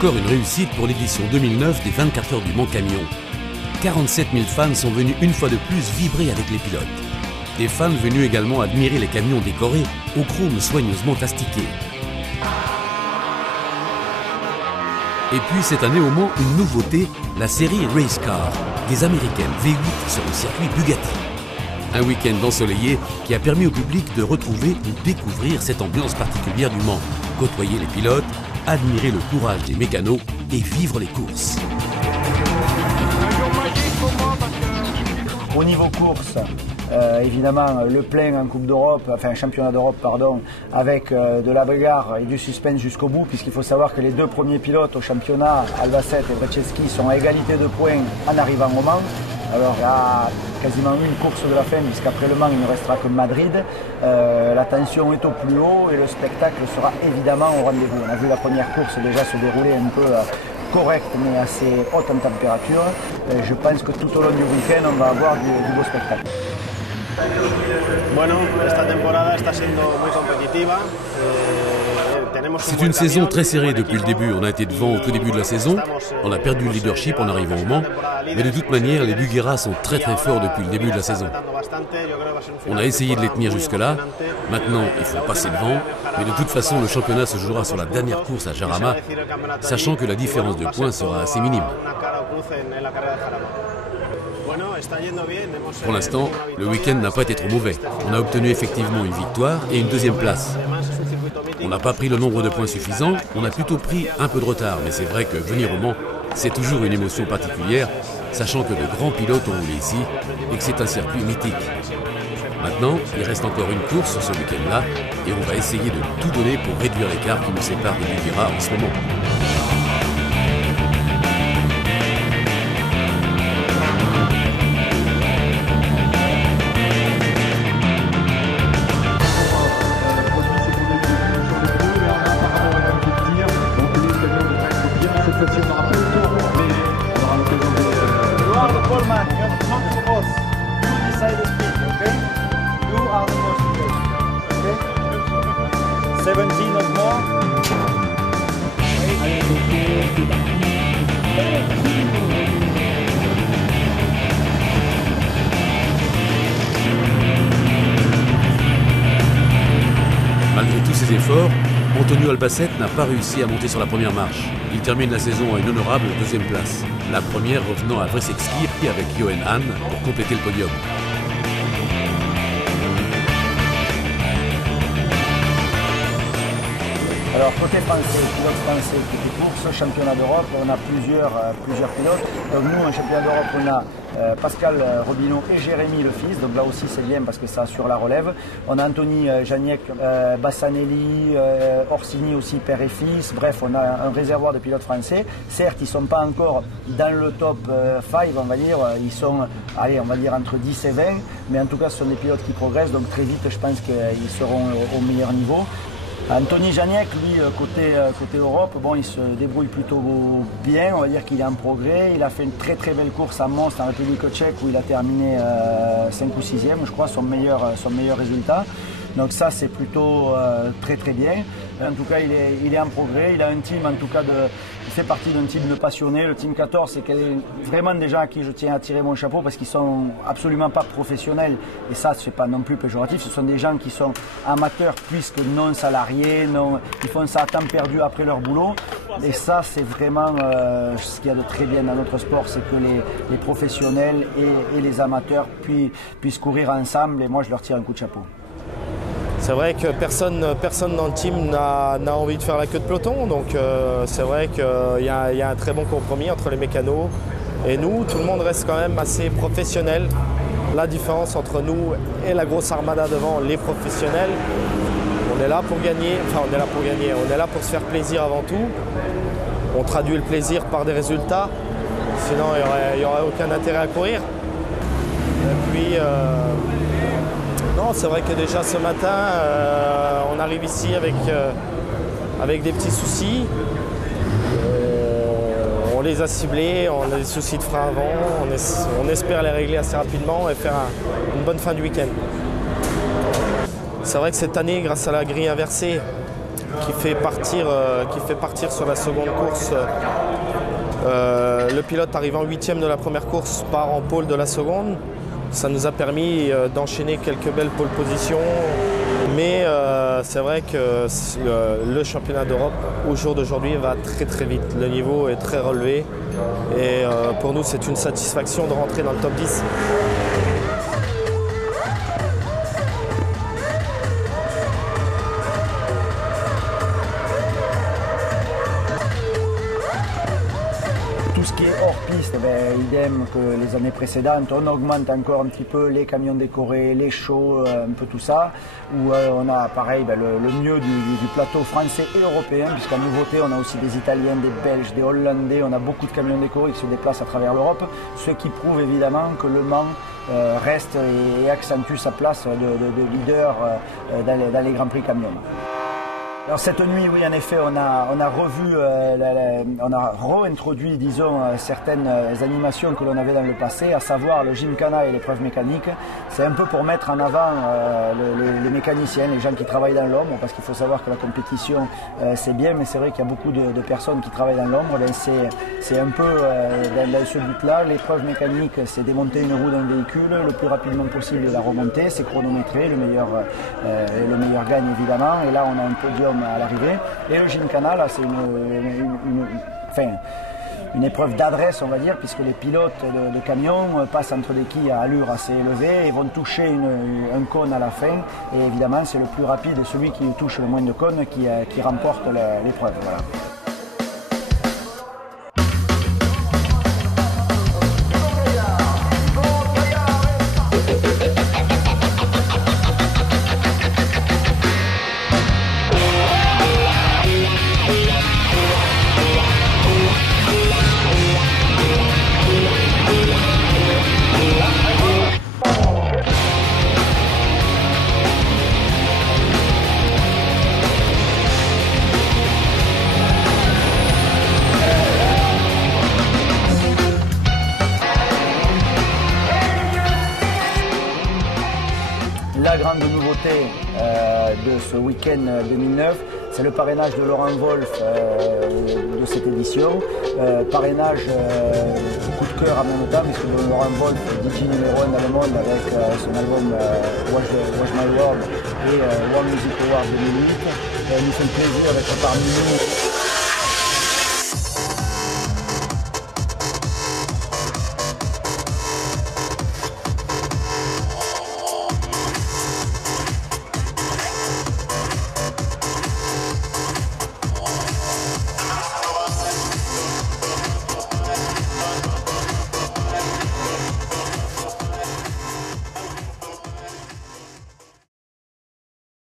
Encore une réussite pour l'édition 2009 des 24 heures du Mans Camion. 47 000 fans sont venus une fois de plus vibrer avec les pilotes. Des fans venus également admirer les camions décorés au chrome soigneusement astiqué. Et puis cette année au Mans, une nouveauté, la série Race Car, des américaines V8 sur le circuit Bugatti. Un week-end ensoleillé qui a permis au public de retrouver ou découvrir cette ambiance particulière du Mans, côtoyer les pilotes, admirer le courage des mécanos et vivre les courses. Au niveau course, évidemment le plein en Coupe d'Europe, enfin championnat d'Europe pardon, avec de la bagarre et du suspense jusqu'au bout, puisqu'il faut savoir que les deux premiers pilotes au championnat, Albacete et Breceschi, sont à égalité de points en arrivant au Mans. Alors il y a quasiment une course de la fin, puisqu'après le Mans il ne restera que Madrid. La tension est au plus haut et le spectacle sera évidemment au rendez-vous. On a vu la première course déjà se dérouler un peu correcte mais assez haute en température. Je pense que tout au long du week-end on va avoir du beau spectacle. Bueno, esta temporada está siendo muy competitiva. C'est une saison très serrée depuis le début. On a été devant au tout début de la saison, on a perdu le leadership en arrivant au Mans, mais de toute manière, les Bugueras sont très forts depuis le début de la saison. On a essayé de les tenir jusque-là, maintenant il faut passer devant, mais de toute façon le championnat se jouera sur la dernière course à Jarama, sachant que la différence de points sera assez minime. Pour l'instant, le week-end n'a pas été trop mauvais. On a obtenu effectivement une victoire et une deuxième place. On n'a pas pris le nombre de points suffisant, on a plutôt pris un peu de retard, mais c'est vrai que venir au Mans, c'est toujours une émotion particulière, sachant que de grands pilotes ont roulé ici et que c'est un circuit mythique. Maintenant, il reste encore une course ce week-end-là et on va essayer de tout donner pour réduire l'écart qui nous sépare des Bugueras en ce moment. Malgré tous ses efforts, Antonio Albacete n'a pas réussi à monter sur la première marche. Il termine la saison à une honorable deuxième place. La première revenant à Breceschi avec Johan Hahn pour compléter le podium. Alors côté français, pilote français, côté course, championnat d'Europe, on a plusieurs pilotes. Donc nous, en championnat d'Europe, on a Pascal Robineau et Jérémy le fils, donc là aussi c'est bien parce que ça assure la relève. On a Anthony Janiek, Bassanelli, Orsini aussi, père et fils. Bref, on a un réservoir de pilotes français. Certes, ils ne sont pas encore dans le top 5, on va dire. Ils sont, allez, on va dire entre 10 et 20. Mais en tout cas, ce sont des pilotes qui progressent. Donc très vite, je pense qu'ils seront au meilleur niveau. Anthony Janiek, lui, côté Europe, bon, il se débrouille plutôt bien, on va dire qu'il est en progrès. Il a fait une très belle course à Mons en République tchèque où il a terminé 5 ou 6e, je crois, son meilleur résultat. Donc ça, c'est plutôt très bien. En tout cas, il est en progrès. Il a un team, en tout cas, il fait partie d'un team de passionnés. Le team 14, c'est vraiment des gens à qui je tiens à tirer mon chapeau parce qu'ils sont absolument pas professionnels. Et ça, c'est pas non plus péjoratif. Ce sont des gens qui sont amateurs puisque non salariés, ils font ça à temps perdu après leur boulot. Et ça, c'est vraiment ce qu'il y a de très bien dans notre sport, c'est que les professionnels et les amateurs puissent courir ensemble. Et moi, je leur tire un coup de chapeau. C'est vrai que personne dans le team n'a envie de faire la queue de peloton, donc c'est vrai qu'il y a un très bon compromis entre les mécanos et nous. Tout le monde reste quand même assez professionnel. La différence entre nous et la grosse armada devant, les professionnels, on est là pour gagner, on est là pour se faire plaisir avant tout. On traduit le plaisir par des résultats, sinon il n'y aurait aucun intérêt à courir. Et puis, non, c'est vrai que déjà ce matin, on arrive ici avec des petits soucis. On les a ciblés, on a des soucis de frein avant, on espère les régler assez rapidement et faire une bonne fin de week-end. C'est vrai que cette année, grâce à la grille inversée, qui fait partir sur la seconde course. Le pilote arrivant 8e de la première course part en pole de la seconde. Ça nous a permis d'enchaîner quelques belles pole positions. Mais c'est vrai que le championnat d'Europe au jour d'aujourd'hui va très très vite. Le niveau est très relevé et pour nous c'est une satisfaction de rentrer dans le top 10. Tout ce qui est hors piste, idem que les années précédentes, on augmente encore un petit peu les camions décorés, les shows, un peu tout ça, où on a pareil le mieux du plateau français et européen, puisqu'en nouveauté on a aussi des Italiens, des Belges, des Hollandais, on a beaucoup de camions décorés qui se déplacent à travers l'Europe, ce qui prouve évidemment que Le Mans reste et accentue sa place de leader dans les Grands Prix camions. Alors cette nuit, oui, en effet, on a revu, on a réintroduit, disons, certaines animations que l'on avait dans le passé, à savoir le gymkhana et l'épreuve mécanique. C'est un peu pour mettre en avant les mécaniciens, les gens qui travaillent dans l'ombre, parce qu'il faut savoir que la compétition, c'est bien, mais c'est vrai qu'il y a beaucoup de personnes qui travaillent dans l'ombre. C'est un peu dans ce but-là. L'épreuve mécanique, c'est démonter une roue d'un véhicule le plus rapidement possible et la remonter. C'est chronométré, le meilleur gagne évidemment. Et là, on a un podium à l'arrivée. Et le gymkhana, là, c'est une épreuve d'adresse, on va dire, puisque les pilotes de camions passent entre des quilles à allure assez élevée et vont toucher un cône à la fin. Et évidemment, c'est le plus rapide et celui qui touche le moins de cônes qui remporte l'épreuve. Voilà. La grande nouveauté de ce week-end 2009, c'est le parrainage de Laurent Wolf de cette édition. Parrainage coup de cœur en même temps, puisque Laurent Wolf est DJ numéro 1 dans le monde avec son album Watch My World et One Music Award 2008. Nous sommes plaisir d'être parmi nous